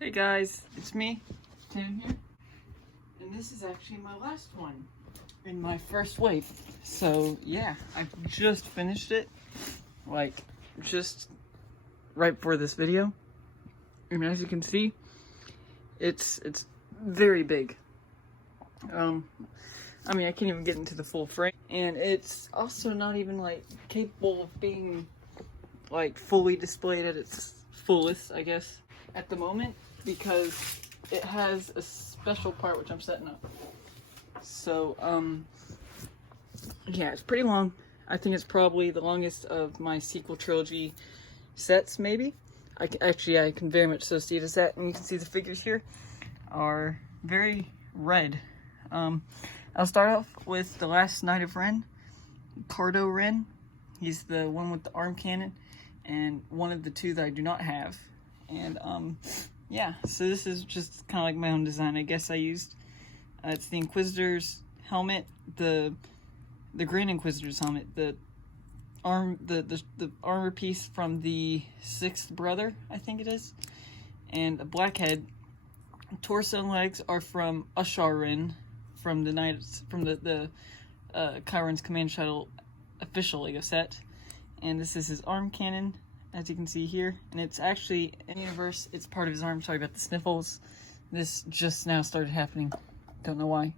Hey guys, it's me, Tim here, and this is actually my last one in my first wave. So yeah, I just finished it, like just right before this video, and as you can see, it's very big. I mean, I can't even get into the full frame, and it's also not even like capable of being like fully displayed at its fullest, I guess, at the moment, because it has a special part which I'm setting up. So yeah, it's pretty long. I think it's probably the longest of my sequel trilogy sets, maybe. I can very much so see it as that, and you can see the figures here are very red. I'll start off with the last Knight of Ren, Cardo Ren. He's the one with the arm cannon, and one of the two that I do not have. And yeah, so this is just kind of like my own design. I guess I used it's the Inquisitor's helmet, the Grand Inquisitor's helmet, the armor piece from the Sixth Brother, I think it is, and a black head. Torso and legs are from Ashar Ren, from the Chiron's Command Shuttle official Lego set, and this is his arm cannon, as you can see here, and it's actually in the universe. It's part of his arm. Sorry about the sniffles. This just now started happening. Don't know why.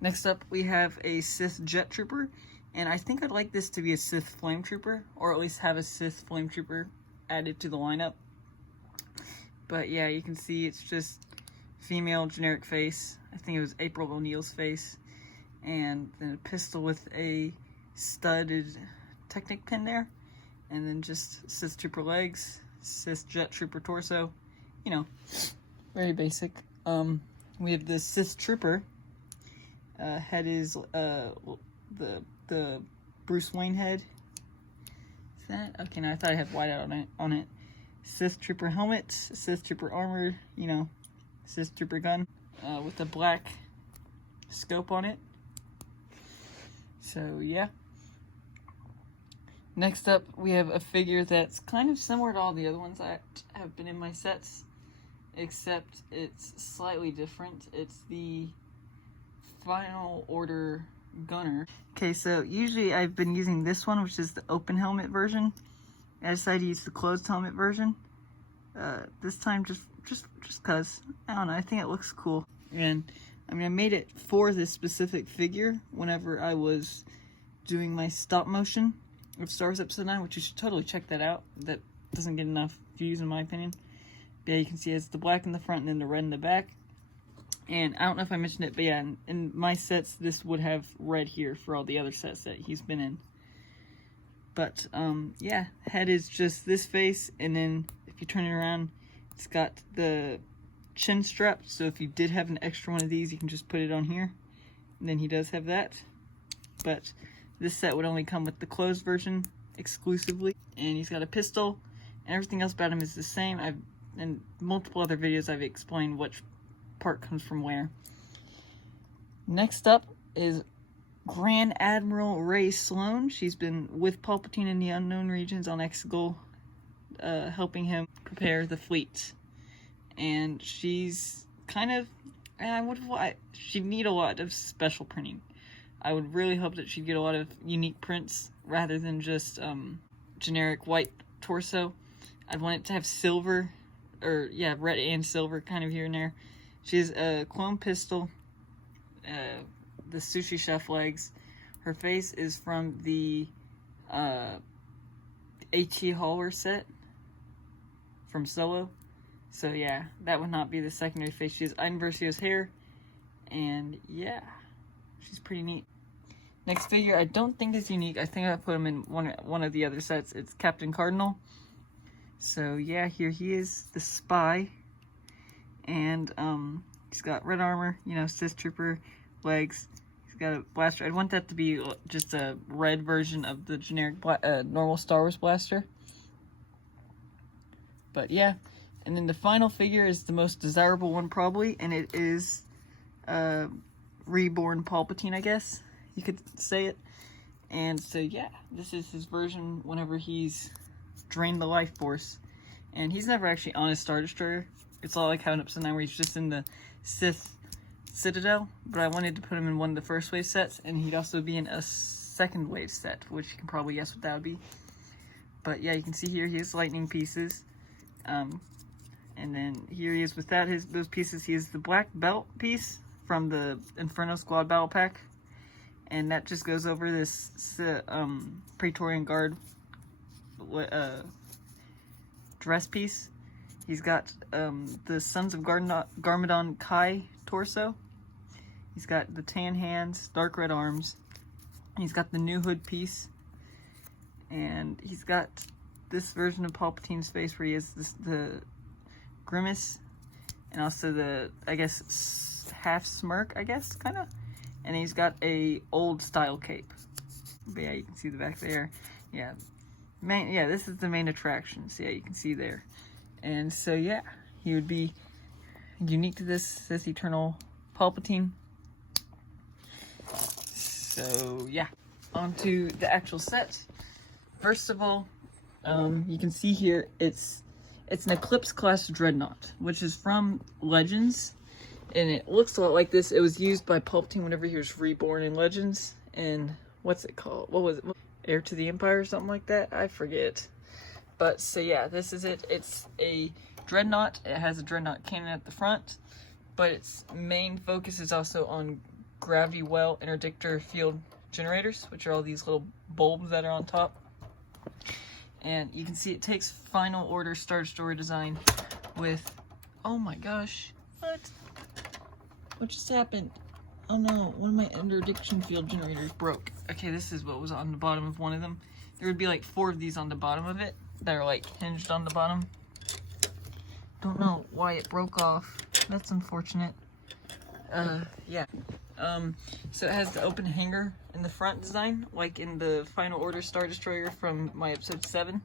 Next up, we have a Sith Jet Trooper, and I think I'd like this to be a Sith Flame Trooper, or at least have a Sith Flame Trooper added to the lineup. But yeah, you can see it's just female generic face. I think it was April O'Neil's face, and then a pistol with a studded Technic pin there, and then just Sith Trooper legs, Sith Jet Trooper torso, you know, very basic. We have the Sith Trooper. Head is the Bruce Wayne head. Is that okay? Now I thought I had white out on it. Sith Trooper helmet, Sith Trooper armor, you know, Sith Trooper gun with a black scope on it. So yeah. Next up, we have a figure that's kind of similar to all the other ones that have been in my sets, except it's slightly different. It's the Final Order Gunner. Okay, so usually I've been using this one, which is the open helmet version. I decided to use the closed helmet version. This time just cause, I don't know, I think it looks cool. And I mean, I made it for this specific figure whenever I was doing my stop motion of Star Wars Episode 9, which you should totally check that out. That doesn't get enough views in my opinion. But yeah, you can see it's the black in the front and then the red in the back. And I don't know if I mentioned it, but yeah, in my sets, this would have red here for all the other sets that he's been in. But, yeah, head is just this face, and then if you turn it around, it's got the chin strap, so if you did have an extra one of these, you can just put it on here. And then he does have that. But this set would only come with the closed version exclusively. And he's got a pistol, and everything else about him is the same. In multiple other videos, I've explained which part comes from where. Next up is Grand Admiral Rey Sloane. She's been with Palpatine in the Unknown Regions on Exegol, helping him prepare the fleet. And she's kind of, she'd need a lot of special printing. I would really hope that she'd get a lot of unique prints rather than just generic white torso. I'd want it to have silver, or yeah, red and silver kind of here and there. She has a clone pistol, the sushi chef legs. Her face is from the H.E. Haller set from Solo. So yeah, that would not be the secondary face. She has Iden Versio's hair, and yeah, she's pretty neat. Next figure I don't think is unique. I think I put him in one of the other sets. It's Captain Cardinal. So yeah, here he is, the spy. And he's got red armor, you know, Sith Trooper legs. He's got a blaster. I'd want that to be just a red version of the generic normal Star Wars blaster. But yeah, and then the final figure is the most desirable one probably, and it is reborn Palpatine, I guess you could say it. And so yeah, this is his version whenever he's drained the life force. And he's never actually on a Star Destroyer. It's all like how an Episode 9 where he's just in the Sith Citadel. But I wanted to put him in one of the first wave sets, and he'd also be in a second wave set, which you can probably guess what that would be. But yeah, you can see here he has lightning pieces. And then here he is without those pieces. He has the black belt piece from the Inferno Squad Battle Pack. And that just goes over this Praetorian Guard dress piece. He's got the Sons of Garmadon Kai torso. He's got the tan hands, dark red arms. He's got the new hood piece. And he's got this version of Palpatine's face where he has the grimace. And also the, I guess, half smirk, I guess, kind of. And he's got a old style cape. But yeah, you can see the back there. Yeah. Yeah, this is the main attraction. So yeah, you can see there. And so yeah, he would be unique to this Eternal Palpatine. So yeah, on to the actual set. First of all, you can see here it's an Eclipse-Class Dreadnought, which is from Legends. And it looks a lot like this. It was used by Palpatine whenever he was reborn in Legends. And what's it called? What was it? Heir to the Empire or something like that? I forget. But so yeah, this is it. It's a Dreadnought. It has a Dreadnought cannon at the front. But its main focus is also on gravity well interdictor field generators, which are all these little bulbs that are on top. And you can see it takes Final Order Star Destroyer design with... Oh my gosh. What just happened? Oh no, one of my interdiction field generators broke. Okay, this is what was on the bottom of one of them. There would be like 4 of these on the bottom of it that are like hinged on the bottom. Don't know why it broke off. That's unfortunate. Yeah. So it has the open hangar in the front design, like in the Final Order Star Destroyer from my episode 7.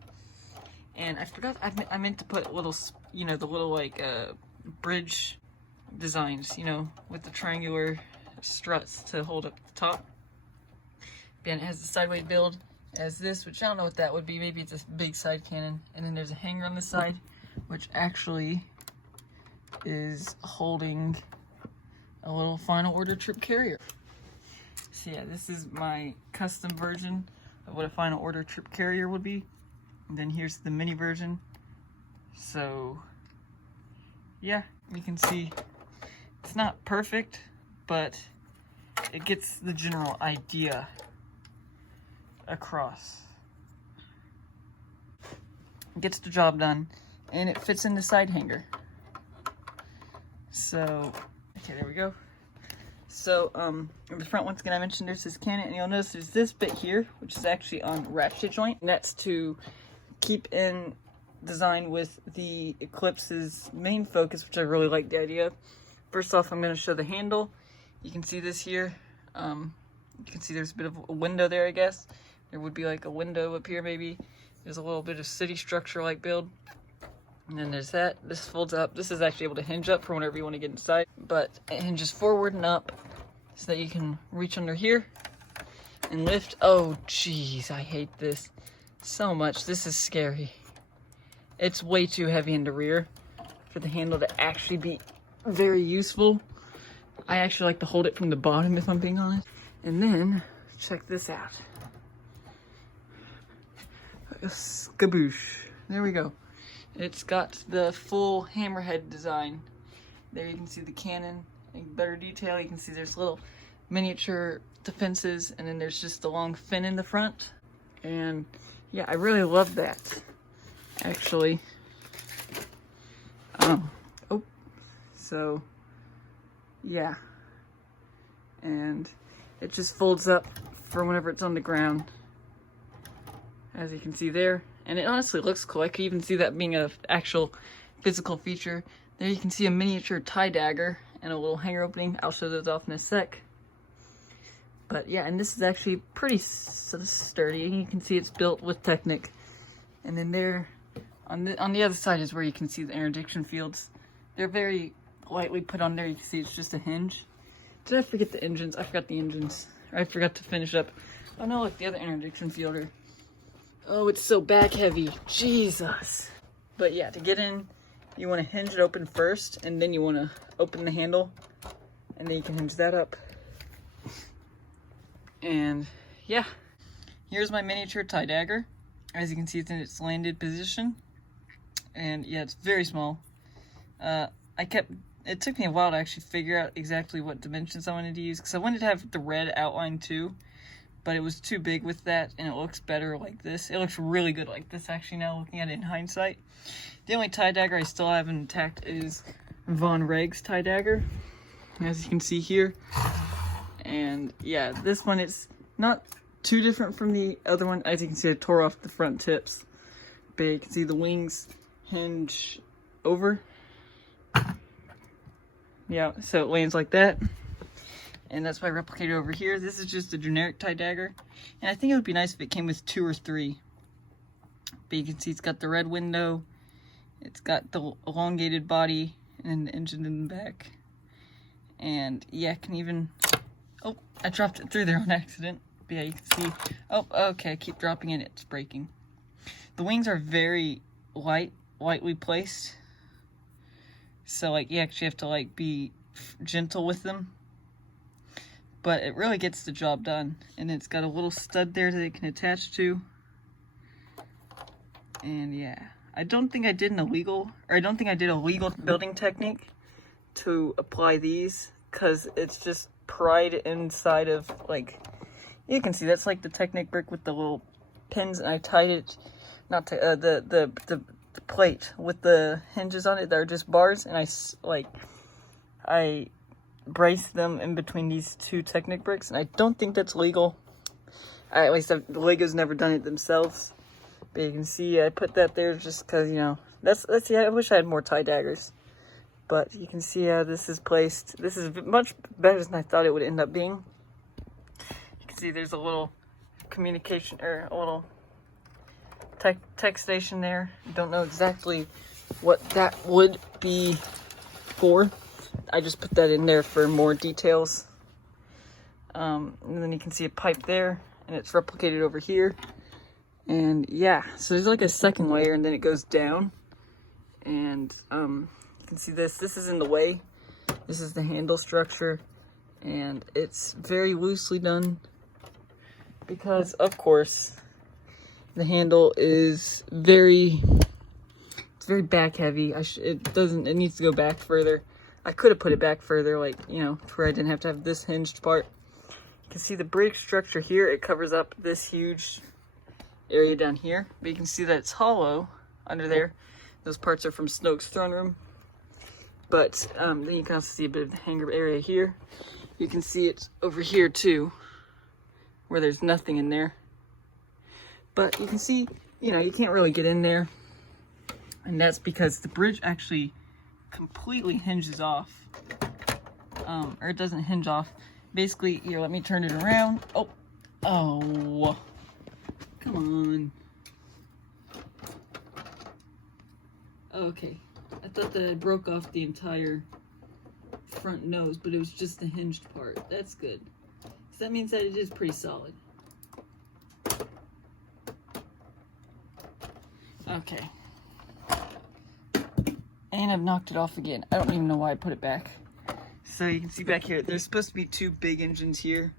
And I forgot, I meant to put little, you know, the little like bridge designs, you know, with the triangular struts to hold up the top. Again, it has the sideways build. It has this, which I don't know what that would be. Maybe it's a big side cannon. And then there's a hangar on the side, which actually is holding a little Final Order troop carrier. So yeah, this is my custom version of what a Final Order troop carrier would be. And then here's the mini version. So yeah, you can see it's not perfect, but it gets the general idea across. It gets the job done, and it fits in the side hanger. So, okay, there we go. So, in the front, once again, I mentioned there's this cannon, and you'll notice there's this bit here, which is actually on ratchet joint, and that's to keep in design with the Eclipse's main focus, which I really like the idea of. First off, I'm going to show the handle. You can see this here. You can see there's a bit of a window there, I guess. There would be like a window up here, maybe. There's a little bit of city structure-like build. And then there's that. This folds up. This is actually able to hinge up for whenever you want to get inside. But it hinges forward and up so that you can reach under here and lift. Oh, jeez, I hate this so much. This is scary. It's way too heavy in the rear for the handle to actually be very useful. I actually like to hold it from the bottom, if I'm being honest. And then, check this out. A skaboosh. There we go. It's got the full hammerhead design. There you can see the cannon in better detail. You can see there's little miniature defenses, and then there's just the long fin in the front. And yeah, I really love that, actually. So yeah, and it just folds up for whenever it's on the ground, as you can see there. And it honestly looks cool. I could even see that being an actual physical feature. There you can see a miniature TIE Dagger and a little hanger opening. I'll show those off in a sec. But yeah, and this is actually pretty sturdy. You can see it's built with Technic. And then there, on the other side is where you can see the interdiction fields. They're very lightly put on there. You can see it's just a hinge. Did I forget the engines? I forgot the engines. I forgot to finish up. Oh no, look, the other interdiction fielder. Oh, it's so back heavy. Jesus. But yeah, to get in, you want to hinge it open first, and then you want to open the handle, and then you can hinge that up. And yeah, here's my miniature TIE Dagger. As you can see, it's in its landed position. And yeah, it's very small. It took me a while to actually figure out exactly what dimensions I wanted to use, because I wanted to have the red outline too, but it was too big with that, and it looks better like this. It looks really good like this, actually, now looking at it in hindsight. The only TIE Dagger I still haven't intact is Von Reg's TIE Dagger, as you can see here. And yeah, this one, it's not too different from the other one. As you can see, I tore off the front tips, but you can see the wings hinge over. Yeah, so it lands like that. And that's my replicator over here. This is just a generic TIE Dagger. And I think it would be nice if it came with 2 or 3. But you can see it's got the red window. It's got the elongated body and the engine in the back. And yeah, it can even... Oh, I dropped it through there on accident. But yeah, you can see... Oh, okay, I keep dropping it. It's breaking. The wings are very lightly placed. So, like, you actually have to, like, be gentle with them. But it really gets the job done. And it's got a little stud there that it can attach to. And, yeah. I don't think I did a legal building technique to apply these. Because it's just pried inside of, like... You can see, that's, like, the Technic brick with the little pins. And I tied it... Not to... the plate with the hinges on it that are just bars, and I braced them in between these 2 Technic bricks, and I don't think that's legal. At least the Lego's never done it themselves. But you can see I put that there just because, you know, that's yeah, I wish I had more TIE Daggers. But you can see how this is placed. This is much better than I thought it would end up being. You can see there's a little communication, or a little tech station there. Don't know exactly what that would be for. I just put that in there for more details. And then you can see a pipe there, and it's replicated over here. And yeah, so there's like a second layer, and then it goes down. And you can see this is in the way. This is the handle structure, and it's very loosely done because, of course, the handle is very back heavy. It needs to go back further. I could have put it back further, like, you know, where I didn't have to have this hinged part. You can see the bridge structure here. It covers up this huge area down here. But you can see that it's hollow under there. Those parts are from Snoke's throne room. But then you can also see a bit of the hangar area here. You can see it over here too, where there's nothing in there. But you can see, you know, you can't really get in there. And that's because the bridge actually completely hinges off. Or it doesn't hinge off. Basically, here, let me turn it around. Oh, come on. Okay, I thought that I broke off the entire front nose, but it was just the hinged part. That's good. So that means that it is pretty solid. Okay. And I've knocked it off again. I don't even know why I put it back. So you can see back here, there's supposed to be 2 big engines here,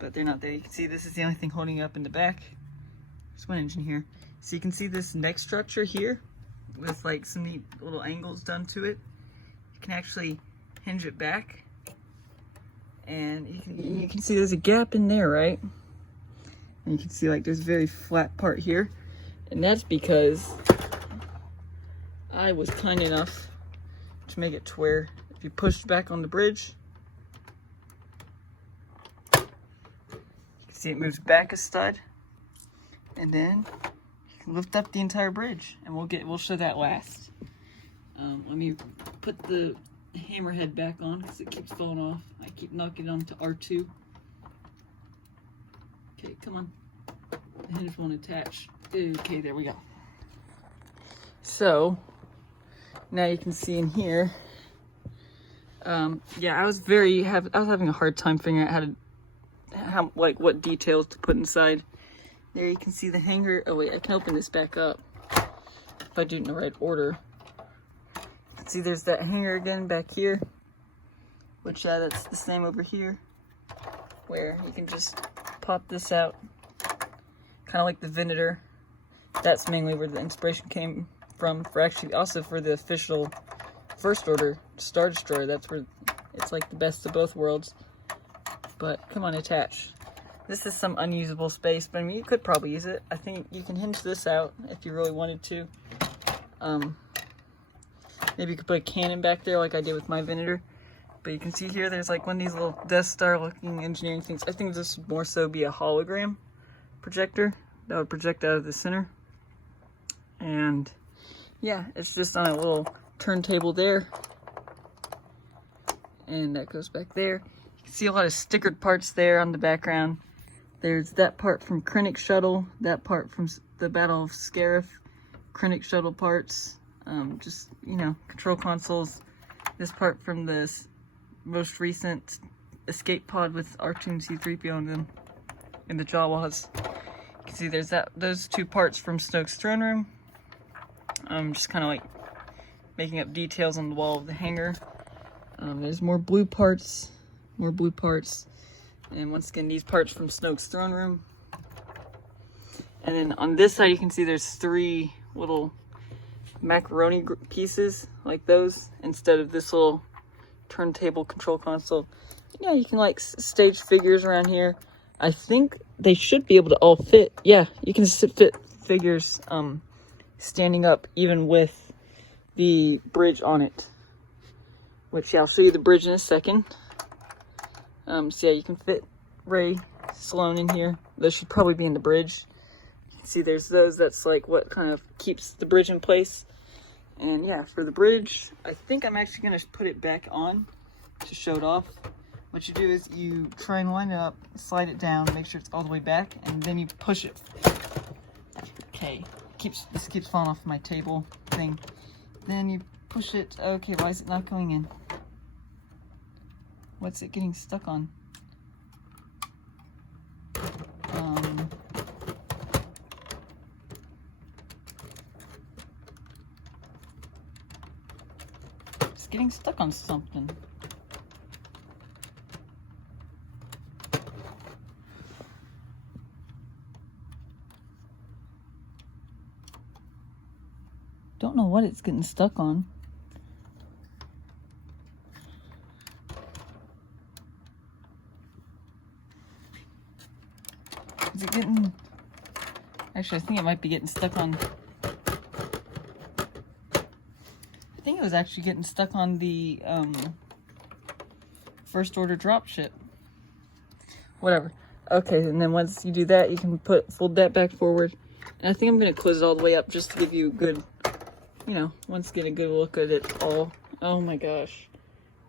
but they're not there. You can see this is the only thing holding it up in the back. There's 1 engine here. So you can see this neck structure here with like some neat little angles done to it. You can actually hinge it back. And you can see there's a gap in there, right? And you can see like there's a very flat part here. And that's because I was kind enough to make it to where if you push back on the bridge, you can see it moves back a stud, and then you can lift up the entire bridge, and we'll show that last. Let me put the hammerhead back on because it keeps falling off. I keep knocking it onto R2. Okay, come on. The hinge won't attach. Okay, there we go. So now you can see in here. Yeah, I was having a hard time figuring out what details to put inside. There you can see the hangar. Oh wait, I can open this back up. if I do it in the right order. See, there's that hangar again back here, which that's the same over here, where you can just pop this out, kind of like the Venator. That's mainly where the inspiration came from, for actually also for the official First Order Star Destroyer. That's where it's like the best of both worlds. But come on, attach. This is some unusable space, but I mean, you could probably use it. I think you can hinge this out if you really wanted to. Maybe you could put a cannon back there like I did with my Venator. But you can see here, there's like one of these little Death Star looking engineering things. I think this would more so be a hologram projector that would project out of the center. And yeah, it's just on a little turntable there. And that goes back there. You can see a lot of stickered parts there on the background. There's that part from Krennic Shuttle, that part from the Battle of Scarif, Krennic Shuttle parts, just, you know, control consoles. This part from the most recent escape pod with R2 and C-3PO and them in the Jawas. You can see there's those two parts from Snoke's throne room. Just kind of like making up details on the wall of the hangar. There's more blue parts, and once again these parts from Snoke's throne room. And then on this side you can see there's 3 little macaroni pieces like those instead of this little turntable control console. Yeah, you can like stage figures around here. I think they should be able to all fit. Yeah, you can fit figures standing up even with the bridge on it. Which, yeah, I'll show you the bridge in a second. So yeah, you can fit Rey Sloane in here. Those should probably be in the bridge. You can see there's those. That's like what kind of keeps the bridge in place. And yeah, for the bridge, I think I'm actually going to put it back on to show it off. What you do is you try and line it up, slide it down, make sure it's all the way back, and then you push it. Okay, this keeps falling off my table thing. Then you push it. Okay, why is it not going in? What's it getting stuck on? It's getting stuck on something. Don't know what it's getting stuck on. Is it getting... Actually, I think it might be getting stuck on... I think it was actually getting stuck on the First Order dropship. Whatever. Okay, and then once you do that, you can fold that back forward. And I think I'm going to close it all the way up just to give you a good, you know, once get a good look at it all. Oh my gosh.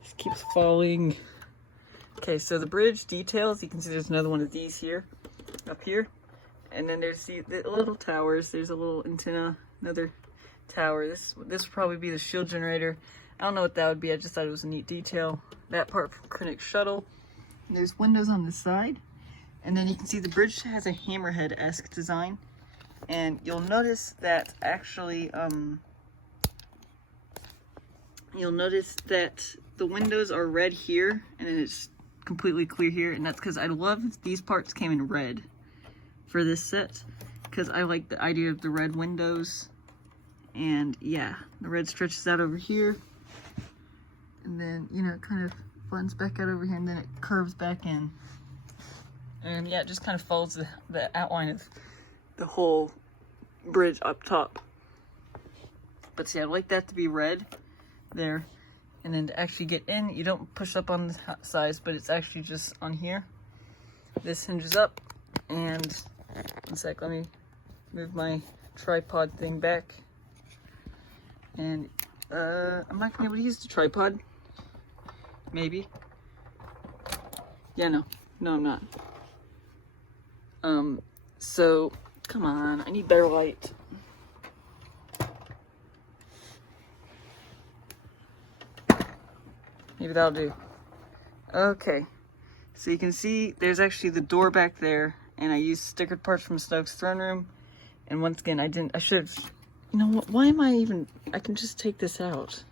This keeps falling. Okay, so the bridge details, you can see there's another one of these here, up here. And then there's the little towers. There's a little antenna, another tower. This would probably be the shield generator. I don't know what that would be. I just thought it was a neat detail. That part from Krennic Shuttle. And there's windows on the side. And then you can see the bridge has a hammerhead-esque design. And you'll notice that actually, you'll notice that the windows are red here, and then it's completely clear here, and that's because I love these parts came in red for this set, because I like the idea of the red windows. And yeah, the red stretches out over here, and then, you know, it kind of blends back out over here, and then it curves back in. And yeah, it just kind of follows the outline of the whole bridge up top. But see, I'd like that to be red there. And then to actually get in, you don't push up on the sides, but it's actually just on here. This hinges up, and one sec, let me move my tripod thing back. And I'm not gonna be able to use the tripod. Maybe. Yeah, no, I'm not. So come on, I need better light. Maybe that'll do. Okay, so you can see there's actually the door back there, and I used stickered parts from Snoke's throne room. And once again, I should have, You know what? Why am I even... I can just take this out.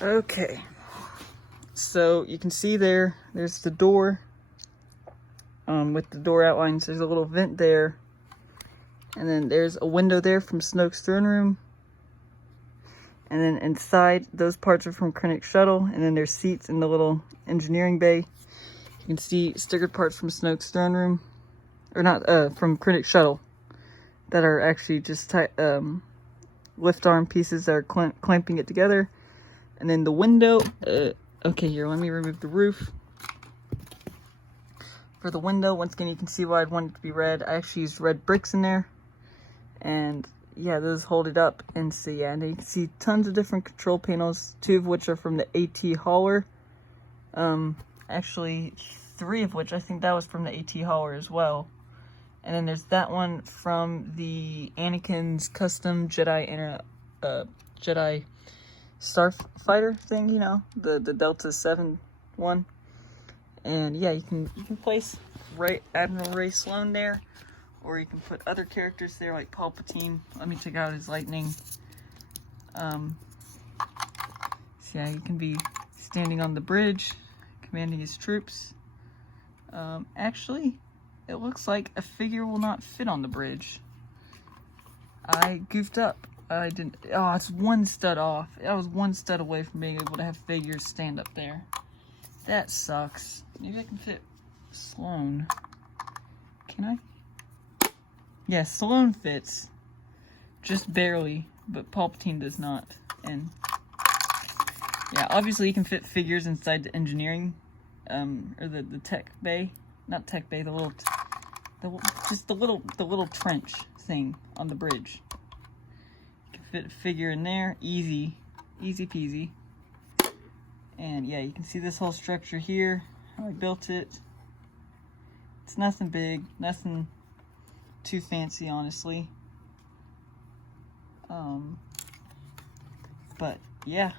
Okay. So you can see there's the door. With the door outlines, there's a little vent there. And then there's a window there from Snoke's throne room. And then inside, those parts are from Krennic's shuttle. And then there's seats in the little engineering bay. You can see stickered parts from Snoke's throne room. Or not, from Krennic's shuttle. That are actually just lift arm pieces that are clamping it together. And then the window, okay, here, let me remove the roof. For the window, once again, you can see why I'd want it to be red. I actually used red bricks in there. And yeah, those hold it up. And so yeah, and you can see tons of different control panels, 2 of which are from the AT hauler. Actually, 3 of which, I think that was from the AT hauler as well. And then there's that one from the Anakin's custom Jedi Jedi starfighter thing, you know, the Delta 7 one. And yeah, you can place Admiral Ray Sloan there, or you can put other characters there like Palpatine. Let me check out his lightning. So yeah, you can be standing on the bridge, commanding his troops. Actually, it looks like a figure will not fit on the bridge. I goofed up. I didn't. Oh, it's 1 stud off. I was 1 stud away from being able to have figures stand up there. That sucks. Maybe I can fit Sloan. Can I? Yeah, Sloan fits. Just barely, but Palpatine does not. And yeah, obviously you can fit figures inside the engineering, or the tech bay. Not tech bay, the little trench thing on the bridge. You can fit a figure in there, easy peasy. And yeah, you can see this whole structure here, how I built it. It's nothing big, nothing too fancy, honestly. But yeah,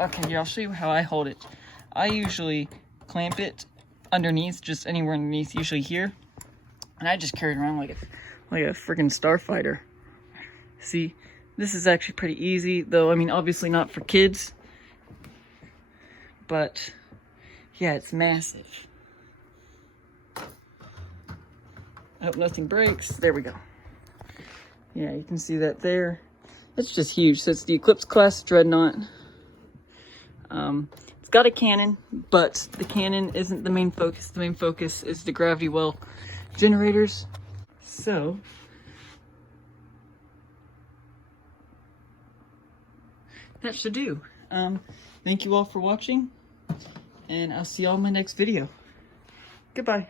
okay, here, I'll show you how I hold it. I usually clamp it underneath, just anywhere underneath, usually here. And I just carry it around like a freaking starfighter. See, this is actually pretty easy, though, I mean, obviously not for kids. But yeah, it's massive. I hope nothing breaks. There we go. Yeah, you can see that there. It's just huge. So it's the Eclipse-Class Dreadnought. It's got a cannon, but the cannon isn't the main focus. The main focus is the gravity well generators. So that should do. Thank you all for watching, and I'll see y'all in my next video. Goodbye.